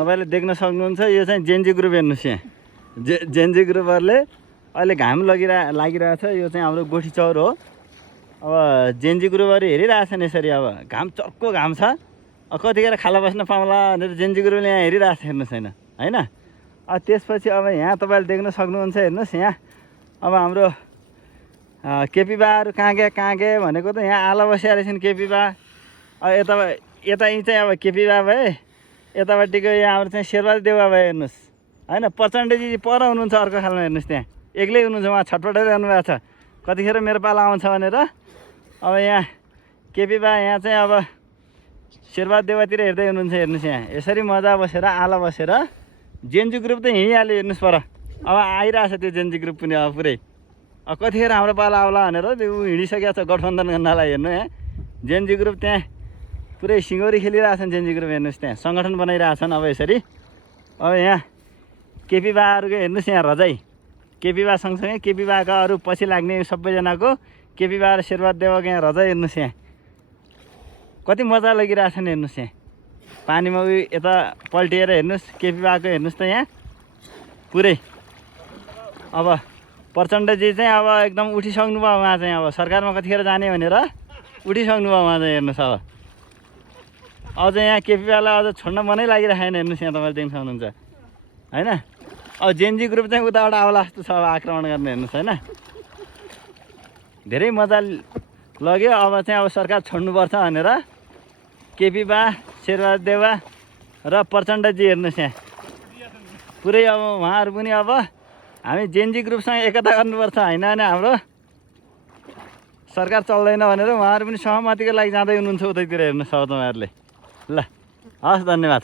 तपाईँले देख्न सक्नुहुन्छ यो चाहिँ जेन्जी ग्रुप हेर्नुहोस् यहाँ जेन्जी ग्रुपहरूले अहिले घाम लागिरहेछ। यो चाहिँ हाम्रो गोठी चौर हो। अब जेन्जी ग्रुपहरू हेरिरहेछन् यसरी। अब घाम चर्को घाम छ। कतिखेर खाला बस्न पाउँला भनेर जेन्जी ग्रुपले यहाँ हेरिरहेछ हेर्नुहोस् होइन। त्यसपछि अब यहाँ तपाईँले देख्न सक्नुहुन्छ हेर्नुहोस् यहाँ। अब हाम्रो केपी बाहरू कहाँ गए भनेको त यहाँ आला बसिया रहेछन् केपी बा। अब यता यी चाहिँ अब केपी बा भए, यतापट्टिको यहाँ हाम्रो चाहिँ शेरबहादुर देउवा भए हेर्नुहोस् होइन। प्रचण्डजी पर हुनुहुन्छ अर्को खालमा हेर्नुहोस्, त्यहाँ एक्लै हुनुहुन्छ, उहाँ छटपटाइरहनु भएको छ कतिखेर मेरो पाला आउँछ भनेर। अब यहाँ केपी बा यहाँ चाहिँ अब शेरबहादुर देउवातिर हेर्दै हुनुहुन्छ हेर्नुहोस् यहाँ। यसरी मजा बसेर आला बसेर जेन्जी ग्रुप त हिँडिहाल्यो हेर्नुहोस् पर। अब आइरहेछ त्यो जेन्जी ग्रुप पनि अब पुरै। अब कतिखेर हाम्रो पाला आउला भनेर त्यो हिँडिसकेको छ गठबन्धन गर्नलाई हेर्नु यहाँ। जेन्जी ग्रुप त्यहाँ पुरै सिङ्गौरी खेलिरहेछन् जेन्जी ग्रुप हेर्नुहोस्, त्यहाँ सङ्गठन बनाइरहेछन् अब यसरी। अब यहाँ केपी बाहरूको हेर्नुहोस् यहाँ रजाइ। केपी बा सँगसँगै केपी बाका अरू पछि लाग्ने सबैजनाको केपी बा र शेरबहादुर देउवाको यहाँ रजाइ हेर्नुहोस् यहाँ। कति मजा लागिरहेछन् हेर्नुहोस् यहाँ। पानीमा उयो यता पल्टिएर हेर्नुहोस् केपी बाको हेर्नुहोस् त यहाँ पुरै। अब प्रचण्डजी चाहिँ अब एकदम उठिसक्नु भयो उहाँ चाहिँ। अब सरकारमा कतिखेर जाने भनेर उठिसक्नु भयो उहाँ चाहिँ हेर्नुहोस्। अब अझ यहाँ केपी बालाई अझ छोड्न मनै लागिरहेन हेर्नुहोस् यहाँ तपाईँले देख्न सक्नुहुन्छ होइन। अब जेन्जी ग्रुप चाहिँ उताबाट आउला जस्तो छ अब आक्रमण गर्ने हेर्नुहोस् होइन। धेरै मजा लग्यो। अब चाहिँ अब सरकार छोड्नुपर्छ भनेर केपी बा, शेरबहादुर देउवा र प्रचण्डजी हेर्नुहोस् यहाँ पुरै। अब उहाँहरू पनि अब हामी जेन्जी ग्रुपसँग एकता गर्नुपर्छ होइन भने हाम्रो सरकार चल्दैन भनेर उहाँहरू पनि सहमतिको लागि जाँदै हुनुहुन्छ उतैतिर हेर्नुहोस् अब तपाईँहरूले। ल हस्, धन्यवाद।